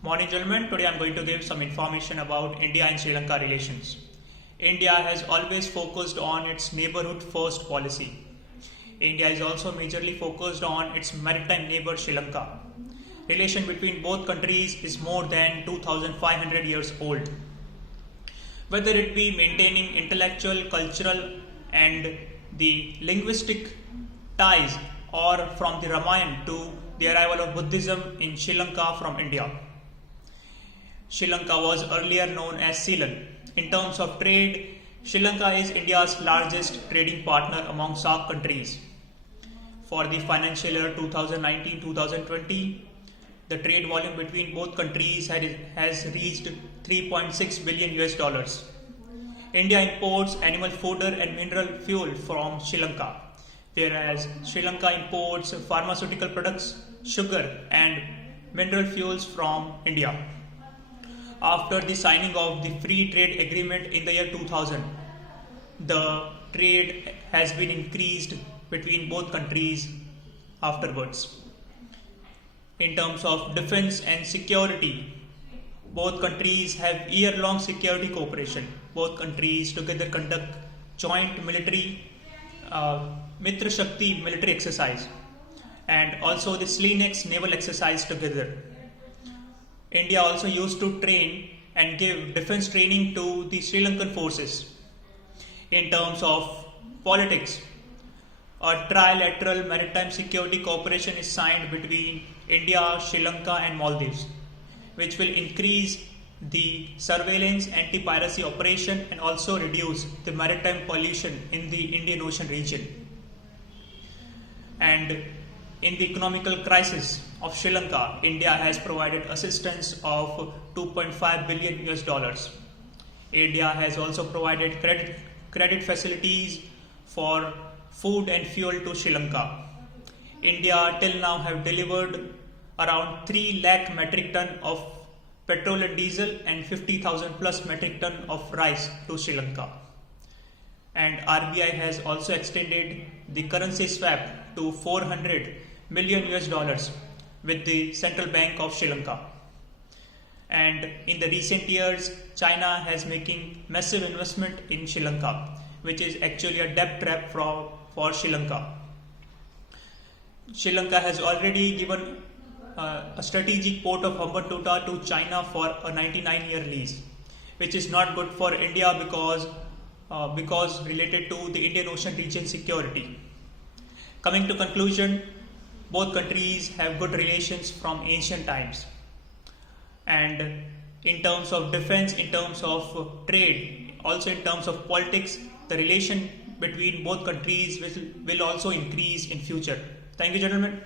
Morning, gentlemen. Today I'm going to give some information about India and Sri Lanka relations. India has always focused on its neighborhood first policy. India is also majorly focused on its maritime neighbor Sri Lanka. Relation between both countries is more than 2500 years old. Whether it be maintaining intellectual, cultural, and the linguistic ties, or from the Ramayana to the arrival of Buddhism in Sri Lanka from India. Sri Lanka was earlier known as Ceylon. In terms of trade, Sri Lanka is India's largest trading partner among SAARC countries. For the financial year 2019-2020, the trade volume between both countries has reached 3.6 billion US dollars. India imports animal fodder and mineral fuel from Sri Lanka, whereas Sri Lanka imports pharmaceutical products, sugar, and mineral fuels from India. After the signing of the free trade agreement in the year 2000, the trade has been increased between both countries afterwards. In terms of defense and security, both countries have year-long security cooperation. Both countries together conduct joint military Mitra Shakti military exercise and also the SLEENEX naval exercise together. India also used to train and give defense training to the Sri Lankan forces. In terms of politics, a trilateral maritime security cooperation is signed between India, Sri Lanka and Maldives, which will increase the surveillance anti-piracy operation and also reduce the maritime pollution in the Indian Ocean region. And in the economical crisis of Sri Lanka, India has provided assistance of 2.5 billion US dollars. India has also provided credit facilities for food and fuel to Sri Lanka. India till now have delivered around 3 lakh metric ton of petrol and diesel and 50,000 plus metric ton of rice to Sri Lanka. And RBI has also extended the currency swap to 400 million US dollars with the Central Bank of Sri Lanka. And in the recent years, China has making massive investment in Sri Lanka, which is actually a debt trap for Sri Lanka. Sri Lanka has already given a strategic port of Hambantota to China for a 99-year lease, which is not good for India because related to the Indian Ocean region security. Coming to conclusion, both countries have good relations from ancient times. And in terms of defense, in terms of trade, also in terms of politics, the relation between both countries will also increase in future. Thank you, gentlemen.